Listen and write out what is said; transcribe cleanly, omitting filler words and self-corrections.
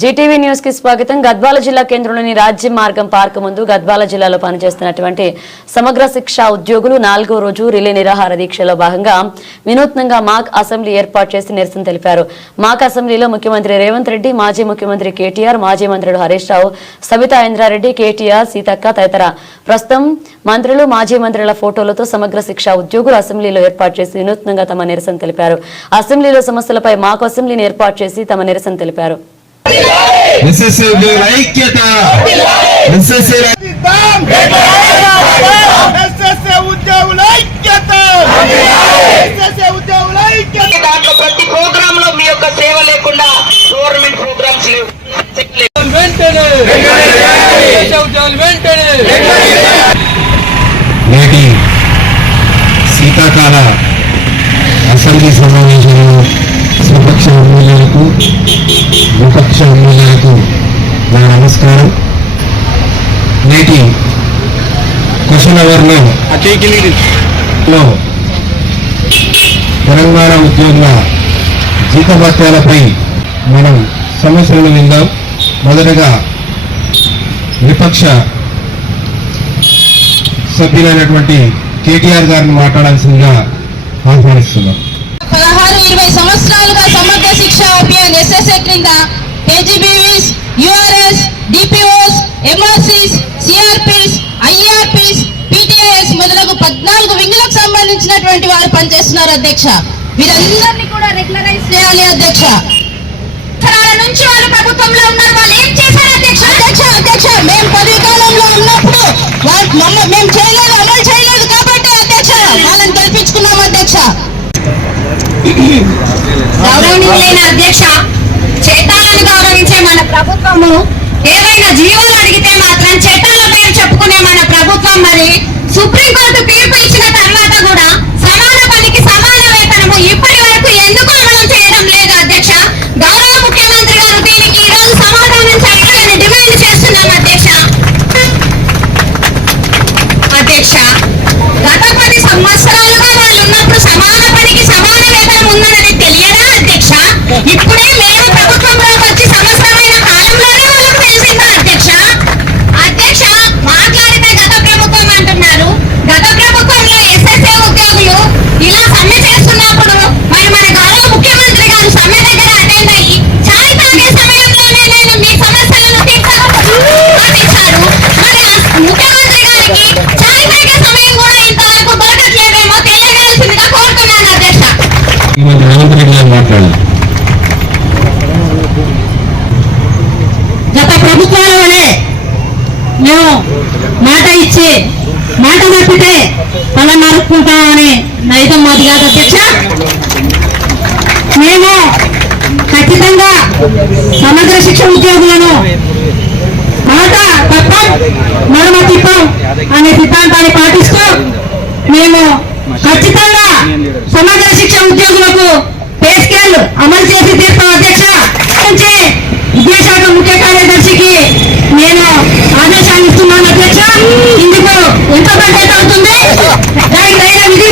Zee TV news కి స్వాగతం. గద్వాల జిల్లా కేంద్రంలోని రాజ్య మార్గం పార్క్ ముందు గద్వాల జిల్లాలో పనిచేస్తున్నటువంటి సమగ్ర శిక్ష ఉద్యోగులు 4వ రోజు రిలే నిరాహార దీక్షలో భాగంగా వినూత్నంగా మాక్ అసెంబ్లీ ఏర్పాటు చేసి నిరసన తెలిపారు. మాక్ అసెంబ్లీలో ముఖ్యమంత్రి రేవంత్ రెడ్డి, మాజీ ముఖ్యమంత్రి కేటీఆర్, మాజీ మంత్రులు హరీష్ రావు, సబితా ఇంద్రారెడ్డి, కేటీఆర్, సీతక్క తదితర ప్రస్తుతం మంత్రులు, మాజీ మంత్రుల ఫోటోలతో సమగ్ర శిక్ష ఉద్యోగులు అసెంబ్లీలో ఏర్పాటు చేసి వినూత్నంగా తమ నిరసన తెలిపారు. అసెంబ్లీలో సమస్యలపై మాక్ అసెంబ్లీని ఏర్పాటు చేసి తమ నిరసన తెలిపారు. ప్రతి ప్రోగ్రామ్ లో మీ యొక్క సేవ లేకుండా గవర్నమెంట్ ప్రోగ్రామ్స్ లేవు. నేటి శీతాకాల అసెంబ్లీ సమావేశంలో స్వపక్ష ఎమ్మెల్యేలకు విపక్ష ఎమ్మెల్యేలకు నా నమస్కారం. నేటి క్వశ్చన్ అవర్లో తెలంగాణ ఉద్యోగుల జీతభత్యాలపై మనం సమస్యలను విందాం. మొదటగా విపక్ష సభ్యులైనటువంటి కేటీఆర్ గారిని మాట్లాడాల్సిందిగా ఆహ్వానిస్తున్నాం. 16-20 సంవత్సరాలుగా సమగ్ర శిక్ష అభియాన్ ఎస్ఎస్ఏ క్రింద కేజీబీవీస్, యూఆర్ఎస్, డిపిఓస్, ఎంఆర్సీస్, సిఆర్పీస్, ఐఆర్పీస్, పీటీఐఎస్ మొదలగు 14 వింగులకు సంబంధించినటువంటి వారు పనిచేస్తున్నారు అధ్యక్ష. వీరందరినీ కూడా రెగ్యులరైజ్ చేయాలి అధ్యక్ష. నుంచి వాళ్ళు ప్రభుత్వంలో ఉన్నారు, వాళ్ళు ఏం చేశారు అధ్యక్ష? అధ్యక్ష మేము పదవి కాలంలో ఉన్నప్పుడు మేము చేయలేదు, అమలు చేయలేదు కాబట్టి అధ్యక్ష వాళ్ళని గెలిపించుకున్నాం అధ్యక్ష. గౌరవనీయులైన అధ్యక్ష, చట్టాలను గౌరవించే మన ప్రభుత్వము ఏవైనా జీవోలు అడిగితే మాత్రం చట్టాల పేరు చెప్పుకునే మన ప్రభుత్వం మరి సుప్రీంకోర్టు తీర్పు ఇచ్చిన తర్వాత కూడా సమాన పనికి సమాన వేతనము ఇప్పటి వరకు ఎందుకు అమలు చేయడం లేదు అధ్యక్ష? గౌరవ ముఖ్యమంత్రి గారు దీనికి ఈ రోజు సమాధానం చెప్పాలని డిమాండ్ చేస్తున్నాం అధ్యక్ష. గత 10 సంవత్సరాలుగా వాళ్ళు ఉన్నప్పుడు సమాన పనికి సమాన వేతనం ఉందని తెలియదా అధ్యక్ష? ఇప్పుడే మేము ప్రభుత్వంలోకి వచ్చి సంవత్సరమైన కాలంలోనే వాళ్ళకి తెలిసిందా అధ్యక్ష? అధ్యక్ష మాట్లాడితే గత ప్రభుత్వం అంటున్నారు. గత ప్రభుత్వంలో ఎస్ఎస్ఏ ఉద్యోగులు ఇలా సమ్మె చేస్తున్నప్పుడు మరి మన గౌరవ ముఖ్యమంత్రి గారు సమ్మె దగ్గర అటెండ్ అయ్యి చాయ్ తాగే సమయంలోనే నేను మీ సమస్యలను తీర్చారు. మరి ముఖ్యమంత్రి గారికి చాయ్ తాగే సమయం కూడా ఇంతవరకు దొరకట్లేదేమో తెలియజేయాల్సిందిగా కోరుతున్నాను అధ్యక్ష. గత ప్రభుత్వాల వలె మేము మాట ఇచ్చి మాట తప్పితే తల నరుక్కుంటామని నైజం మాది కాదు అధ్యక్ష. మేము ఖచ్చితంగా సమగ్ర శిక్ష ఉద్యోగులను మాట తప్పం మడమ తిప్పం అనే సిద్ధాంతాన్ని పాటిస్తూ మేము ఖచ్చితంగా సమగ్ర శిక్ష ఉద్యోగులకు పే స్కేల్ అమలు చేసి తీర్తాం అధ్యక్ష. నుంచి విద్యాశాఖ ముఖ్య కార్యదర్శికి నేను ఆదేశాలు ఇస్తున్నాను అధ్యక్ష. ఇందుకు ఎంత బడ్జెట్ అవుతుంది దానికి తగిన విధి